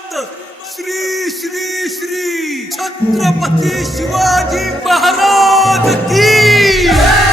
संत श्री श्री श्री छत्रपती शिवाजी महाराज की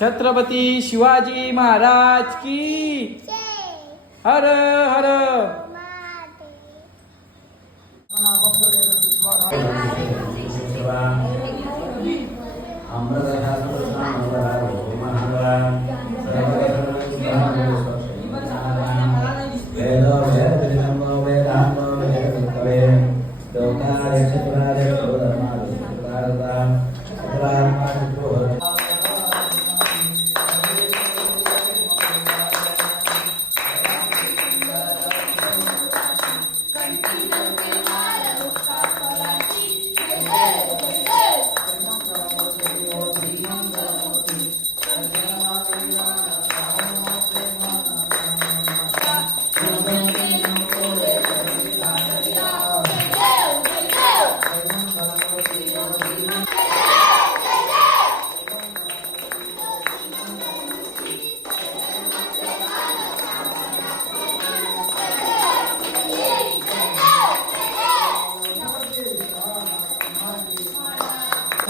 छत्रपती शिवाजी महाराज की हर हर.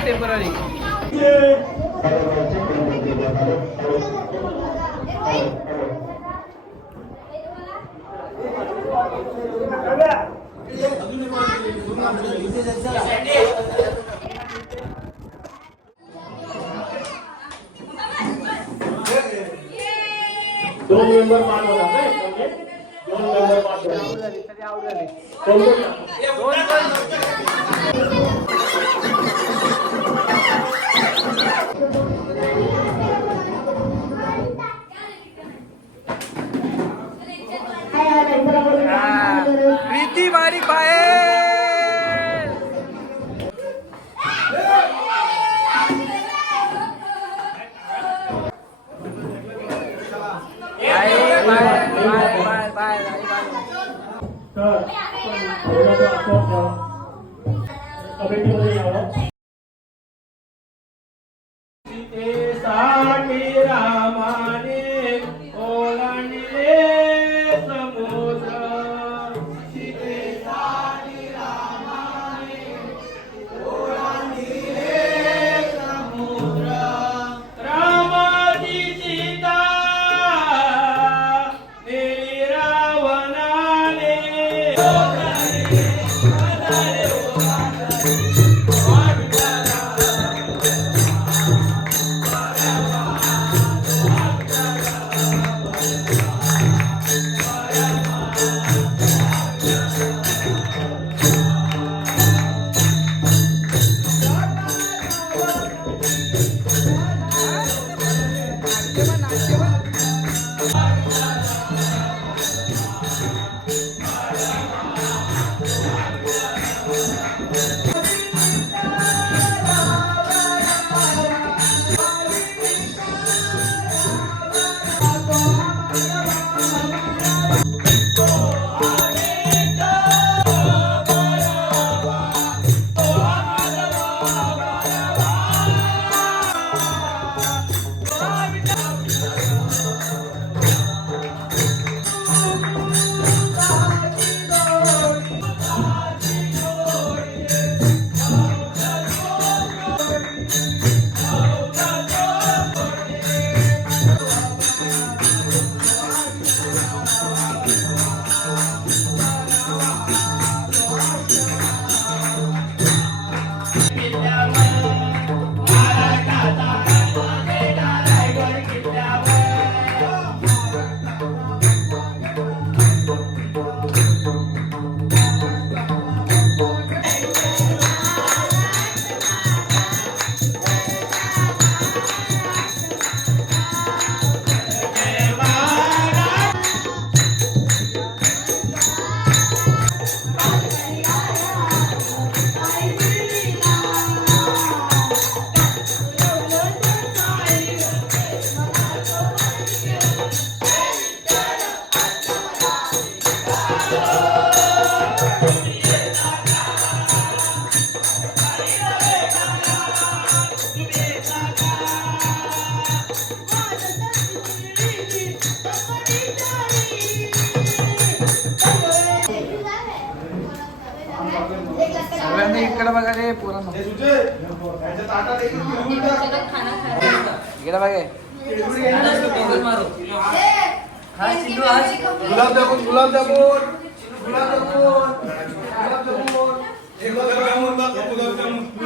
का टेम्पररी दोन मेंबर पाच होणार नाही दोन मेंबर पाच होणार कोण कोण เอาไปดูเลยเหรอ इकडे बघा रे पोरांनो इकडे बघा गुलाबजामुन गुलाबजामुन गुलाबजामुन गुलाबजामुन हे गुलाबजामुन दाखव गुलाबजामुन आणखीला, आणखीला,